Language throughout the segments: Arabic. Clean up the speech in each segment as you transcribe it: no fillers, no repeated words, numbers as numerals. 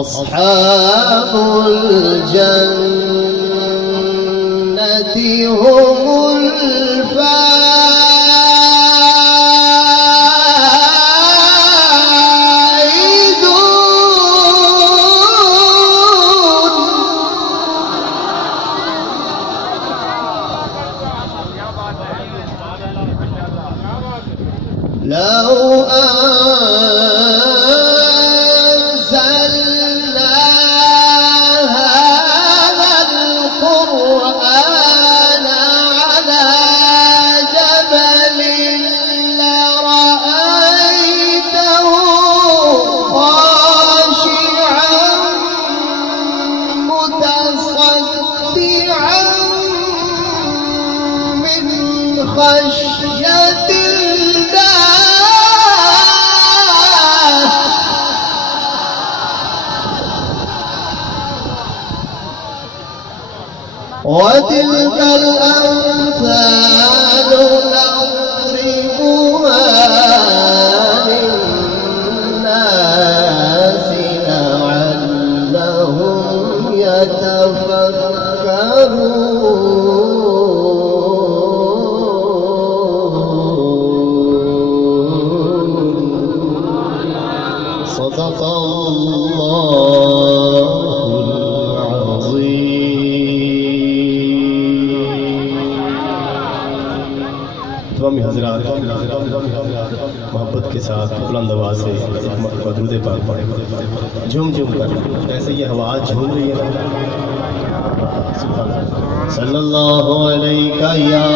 अस्हाबुल जन्नति हुमुल لو أنزلنا هذا القرآن على جبل لرأيته خاشعا متصدعا من خشية وتلك الأمثال نضربها للناس لعلهم يتفكرون صدق الله العظيم। हज़रात मोहब्बत के साथ बुलंद आवाज़ से दुरूद पाक पढ़े, झूम झूम कर, जैसे ये हवा झूम रही है। सल्लल्लाहु अलैका या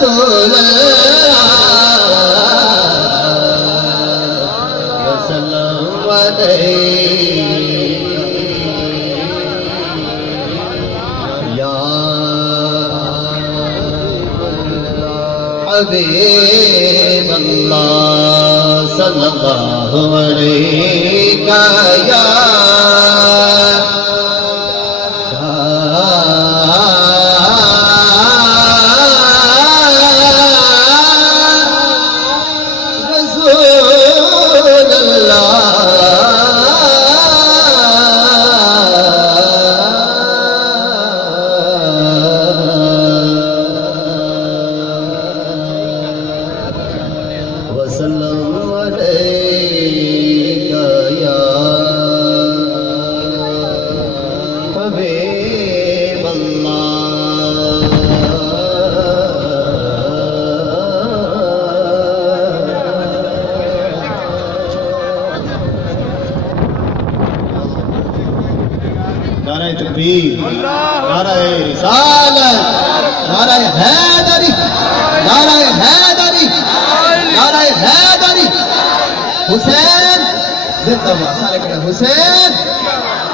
रसूल या हबीब अल्लाह सल्लल्लाहु अलैहि या नारे तकबीर, नारे रिसालत, नारे हैदरी, नारे हैदरी, नारे हैदरी। हुसैन जिंदाबाद, सारे खड़े हुसैन